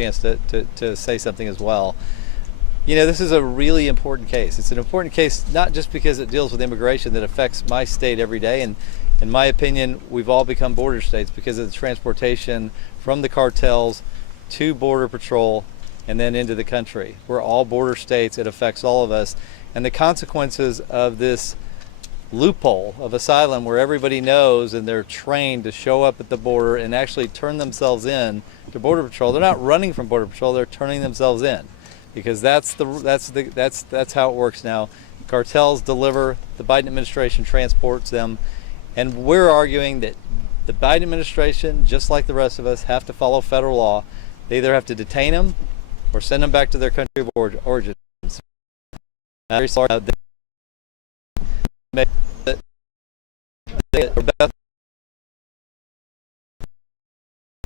chance to say something as well. You know, this is a really important case. It's an important case not just because it deals with immigration that affects my state every day, and in my opinion, we've all become border states because of the transportation from the cartels to Border Patrol and then into the country. We're all border states. It affects all of us. And the consequences of this loophole of asylum where everybody knows and they're trained to show up at the border and actually turn themselves in to Border Patrol. They're not running from Border Patrol, they're turning themselves in, because that's how it works now. Cartels deliver, the Biden administration transports them, and we're arguing that the Biden administration, just like the rest of us, have to follow federal law. They either have to detain them or send them back to their country of origin.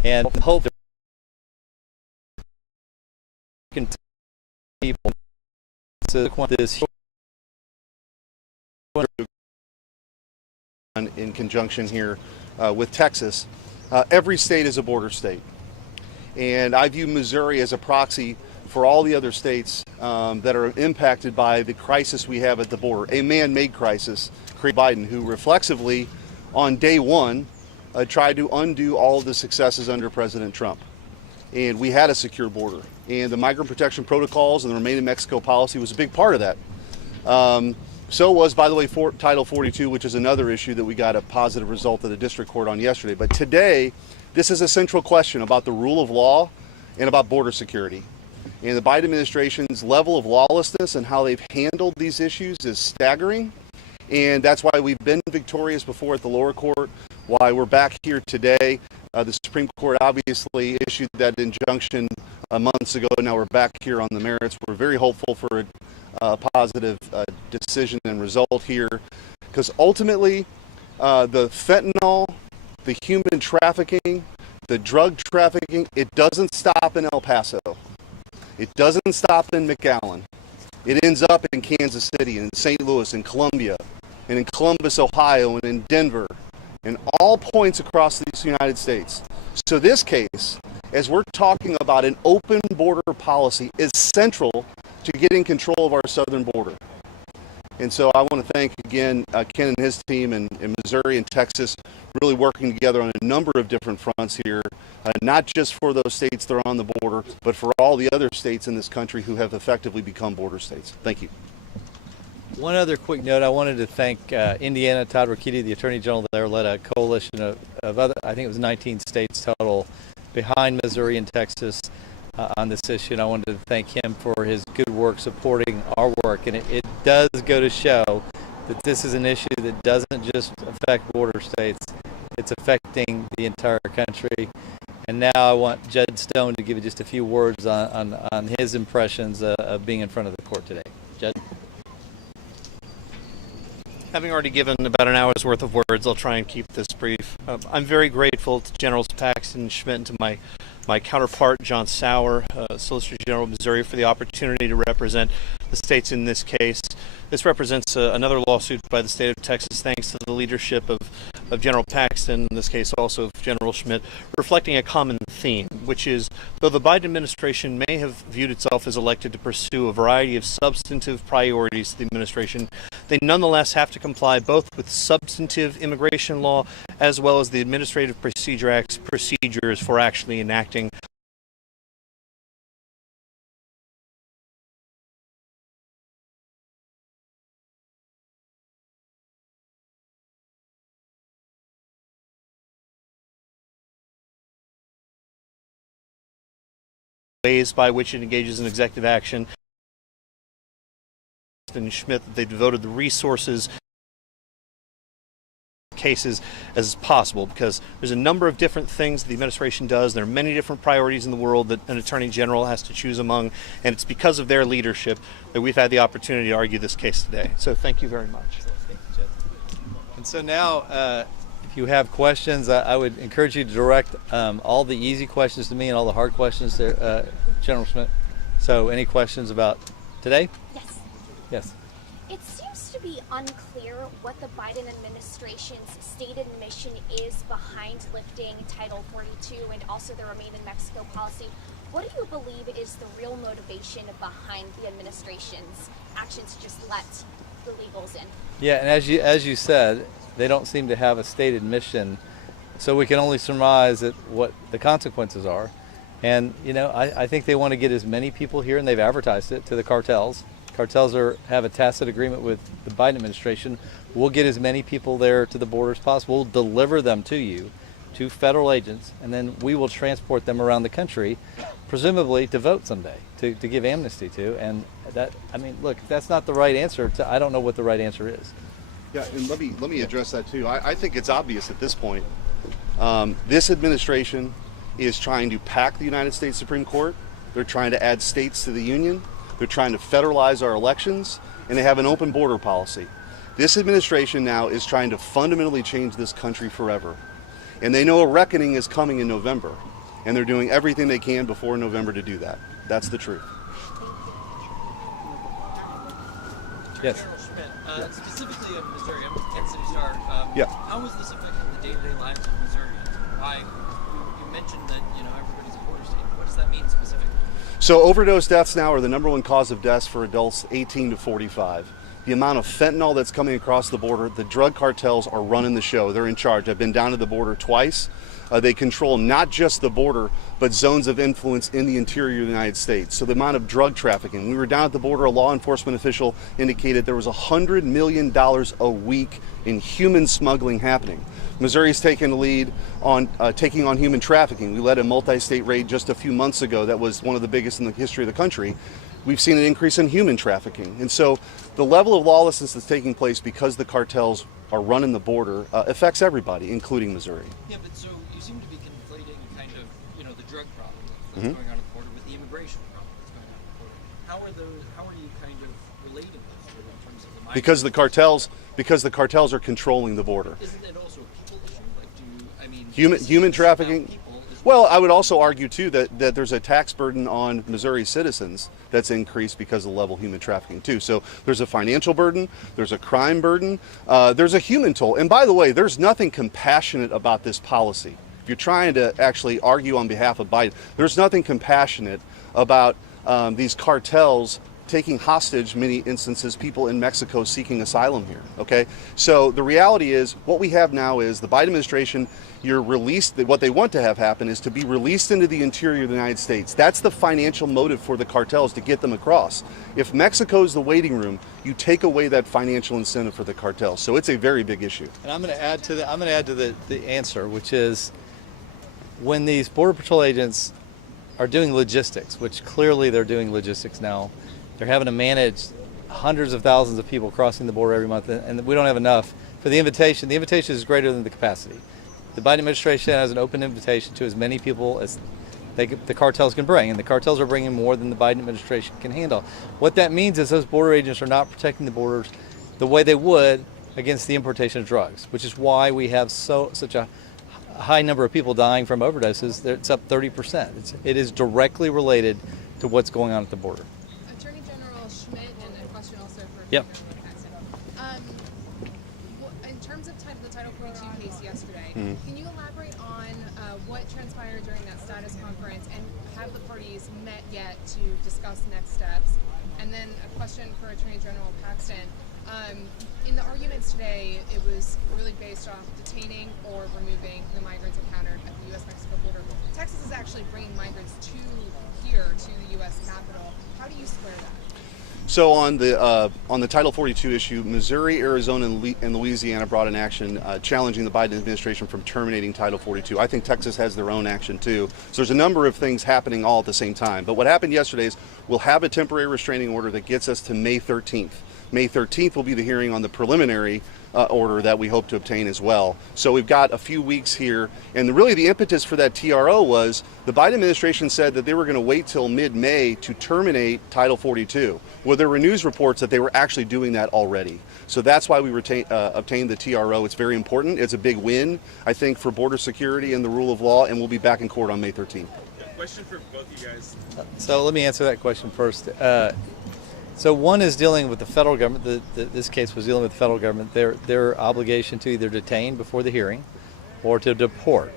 And hope can people to this in conjunction here with Texas. Every state is a border state, and I view Missouri as a proxy for all the other states that are impacted by the crisis we have at the border, a man-made crisis created by Biden, who reflexively on day one tried to undo all of the successes under President Trump. And we had a secure border, and the migrant protection protocols and the Remain in Mexico policy was a big part of that. So was, by the way, Title 42, which is another issue that we got a positive result at the district court on yesterday. But today, this is a central question about the rule of law and about border security. And the Biden administration's level of lawlessness and how they've handled these issues is staggering. And that's why we've been victorious before at the lower court, why we're back here today. The Supreme Court obviously issued that injunction months ago. Now we're back here on the merits. We're very hopeful for a positive decision and result here, because ultimately the fentanyl, the human trafficking, the drug trafficking, it doesn't stop in El Paso. It doesn't stop in McAllen. It ends up in Kansas City, and in St. Louis, and Columbia, and in Columbus, Ohio, and in Denver, and all points across the United States. So this case, as we're talking about an open border policy, is central to getting control of our southern border. And so I want to thank again Ken and his team in Missouri and Texas, really working together on a number of different fronts here, not just for those states that are on the border, but for all the other states in this country who have effectively become border states. Thank you. One other quick note, I wanted to thank Indiana. Todd Rokita, the Attorney General there, led a coalition of other, I think it was 19 states total, behind Missouri and Texas on this issue. And I wanted to thank him for his good work supporting our work. And it does go to show that this is an issue that doesn't just affect border states, it's affecting the entire country. And now I want Judge Stone to give you just a few words on his impressions of being in front of the court today. Judge? Having already given about an hour's worth of words, I'll try and keep this brief. I'm very grateful to Generals Paxton and Schmidt and to my counterpart, John Sauer, Solicitor General of Missouri, for the opportunity to represent the states in this case. This represents another lawsuit by the state of Texas, thanks to the leadership of General Paxton, in this case also of General Schmidt, reflecting a common theme, which is, though the Biden administration may have viewed itself as elected to pursue a variety of substantive priorities to the administration, they nonetheless have to comply both with substantive immigration law as well as the Administrative Procedure Act's procedures for actually enacting ways by which it engages in executive action. And Schmidt, they devoted the resources cases as possible, because there's a number of different things the administration does. There are many different priorities in the world that an attorney general has to choose among, and it's because of their leadership that we've had the opportunity to argue this case today. So thank you very much. Thank you, Judge. And so now, if you have questions, I would encourage you to direct all the easy questions to me and all the hard questions to General Schmidt. So any questions about today? Yes. Yes. It seems to be unclear what the Biden administration's stated mission is behind lifting Title 42 and also the Remain in Mexico policy. What do you believe is the real motivation behind the administration's actions to just let illegals in? Yeah, and as you said, they don't seem to have a stated mission, so we can only surmise at what the consequences are. And I think they want to get as many people here, and they've advertised it to the cartels. Cartels have a tacit agreement with the Biden administration. We'll get as many people there to the border as possible. We'll deliver them to you, to federal agents, and then we will transport them around the country, presumably to vote someday, to give amnesty to. And look, if that's not the right answer, I don't know what the right answer is. Yeah, and let me address that too. I think it's obvious at this point. This administration is trying to pack the United States Supreme Court. They're trying to add states to the union. They're trying to federalize our elections, and they have an open border policy. This administration now is trying to fundamentally change this country forever. And they know a reckoning is coming in November, and they're doing everything they can before November to do that. That's the truth. Yes. General Schmidt, specifically of Missouri, I'm with Kansas City Star. Yeah. How is this affecting the day-to-day lives of Missourians? Why? You mentioned that everybody's a border state. What does that mean specifically? So overdose deaths now are the number one cause of deaths for adults 18 to 45. The amount of fentanyl that's coming across the border, the drug cartels are running the show. They're in charge. I've been down to the border twice. They control not just the border, but zones of influence in the interior of the United States. So the amount of drug trafficking. We were down at the border, a law enforcement official indicated there was $100 million a week in human smuggling happening. Missouri's taken the lead on taking on human trafficking. We led a multi-state raid just a few months ago that was one of the biggest in the history of the country. We've seen an increase in human trafficking. And so the level of lawlessness that's taking place because the cartels are running the border affects everybody, including Missouri. Yeah, but so you seem to be conflating kind of, the drug problem that's going on at the border with the immigration problem that's going on at the border. How are you kind of relating those two in terms of the migrant? Because the cartels are controlling the border. Isn't it also a people issue? Human trafficking. Well, I would also argue too that there's a tax burden on Missouri citizens that's increased because of the level of human trafficking too. So there's a financial burden, there's a crime burden, there's a human toll. And by the way, there's nothing compassionate about this policy. If you're trying to actually argue on behalf of Biden, there's nothing compassionate about these cartels taking hostage, in many instances, people in Mexico seeking asylum here, okay? So the reality is, what we have now is the Biden administration, you're released, what they want to have happen is to be released into the interior of the United States. That's the financial motive for the cartels, to get them across. If Mexico's the waiting room, you take away that financial incentive for the cartels. So it's a very big issue. And I'm going to add to the answer, which is when these Border Patrol agents are doing logistics, which clearly they're doing logistics now, they're having to manage hundreds of thousands of people crossing the border every month, and we don't have enough for the invitation. The invitation is greater than the capacity. The Biden administration has an open invitation to as many people as the cartels can bring, and the cartels are bringing more than the Biden administration can handle. What that means is those border agents are not protecting the borders the way they would against the importation of drugs, which is why we have such a high number of people dying from overdoses. It's up 30%. It is directly related to what's going on at the border. Attorney General Schmidt, and a question also for Yep. In terms of the Title 42 case yesterday, Mm-hmm. can you elaborate on what transpired during that status conference, and have the parties met yet to discuss next steps? And then a question for Attorney General Paxton. In the arguments today, it was really based off detaining or removing the migrants encountered at the U.S.-Mexico border. Texas is actually bringing migrants to the U.S. Capitol. How do you square that? So on the Title 42 issue, Missouri, Arizona, and Louisiana brought an action challenging the Biden administration from terminating Title 42. I think Texas has their own action too. So there's a number of things happening all at the same time. But what happened yesterday is we'll have a temporary restraining order that gets us to May 13th. May 13th will be the hearing on the preliminary order that we hope to obtain as well. So we've got a few weeks here, and really the impetus for that TRO was the Biden administration said that they were going to wait till mid-May to terminate Title 42. Well, there were news reports that they were actually doing that already. So that's why we obtained the TRO. It's very important. It's a big win, I think, for border security and the rule of law, and we'll be back in court on May 13th. Question for both you guys. So let me answer that question first. So one is dealing with the federal government. This case was dealing with the federal government. Their obligation to either detain before the hearing or to deport.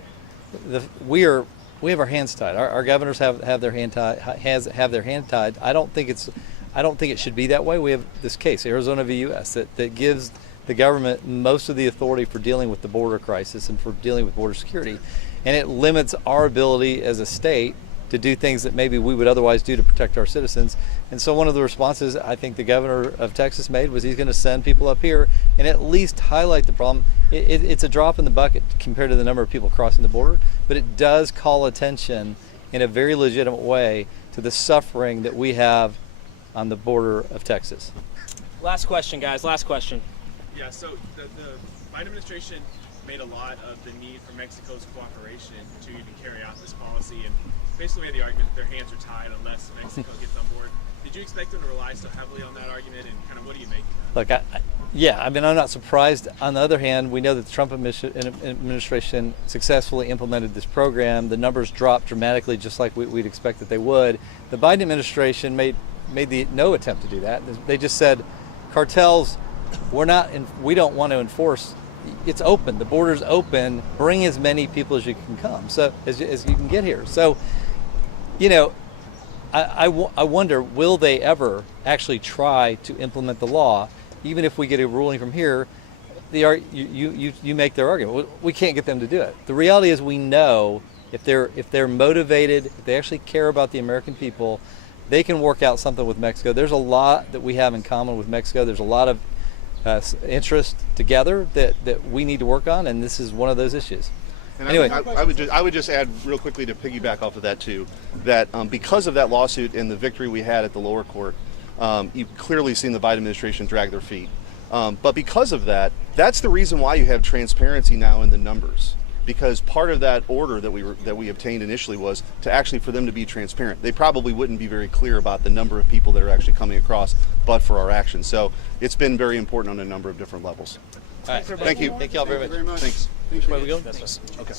We are we have our hands tied. Our governors have their hand tied. Have their hand tied. I don't think it should be that way. We have this case, Arizona v. U.S., that gives the government most of the authority for dealing with the border crisis and for dealing with border security, and it limits our ability as a state to do things that maybe we would otherwise do to protect our citizens. And so one of the responses I think the governor of Texas made was he's going to send people up here and at least highlight the problem. It's a drop in the bucket compared to the number of people crossing the border, but it does call attention in a very legitimate way to the suffering that we have on the border of Texas. Last question, guys. Last question. Yeah, so the Biden administration made a lot of the need for Mexico's cooperation to even carry out this policy, and basically made the argument that their hands are tied unless Mexico gets on board. Did you expect them to rely so heavily on that argument, and kind of what do you make of that? Look, I'm not surprised. On the other hand, we know that the Trump administration successfully implemented this program. The numbers dropped dramatically, just like we'd expect that they would. The Biden administration made no attempt to do that. They just said, cartels, we don't want to enforce. It's open. The border's open. Bring as many people as you can come. So as you can get here. So, I wonder, will they ever actually try to implement the law? Even if we get a ruling from here, you make their argument. We can't get them to do it. The reality is, we know if they're motivated, if they actually care about the American people, they can work out something with Mexico. There's a lot that we have in common with Mexico. There's a lot of interest together that we need to work on, and this is one of those issues. And anyway, I would just add real quickly to piggyback off of that too, that because of that lawsuit and the victory we had at the lower court, you've clearly seen the Biden administration drag their feet. But because of that, that's the reason why you have transparency now in the numbers. Because part of that order that we obtained initially was to actually for them to be transparent. They probably wouldn't be very clear about the number of people that are actually coming across, but for our actions. So it's been very important on a number of different levels. All right. Thank you. Thank you all very much. Thanks. Where we go? Okay.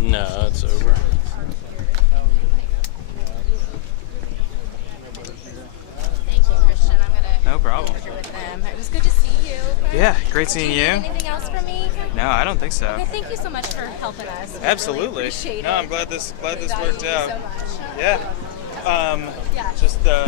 No, it's over. Thank you, Christian. I'm gonna No problem. go over with them. It was good to see you. Yeah, great seeing Do you you. need anything else from me? No, I don't think so. Okay, thank you so much for helping us. We Absolutely. Really appreciate No, it. I'm glad this We value worked you out. so much. Yeah. Yeah. Just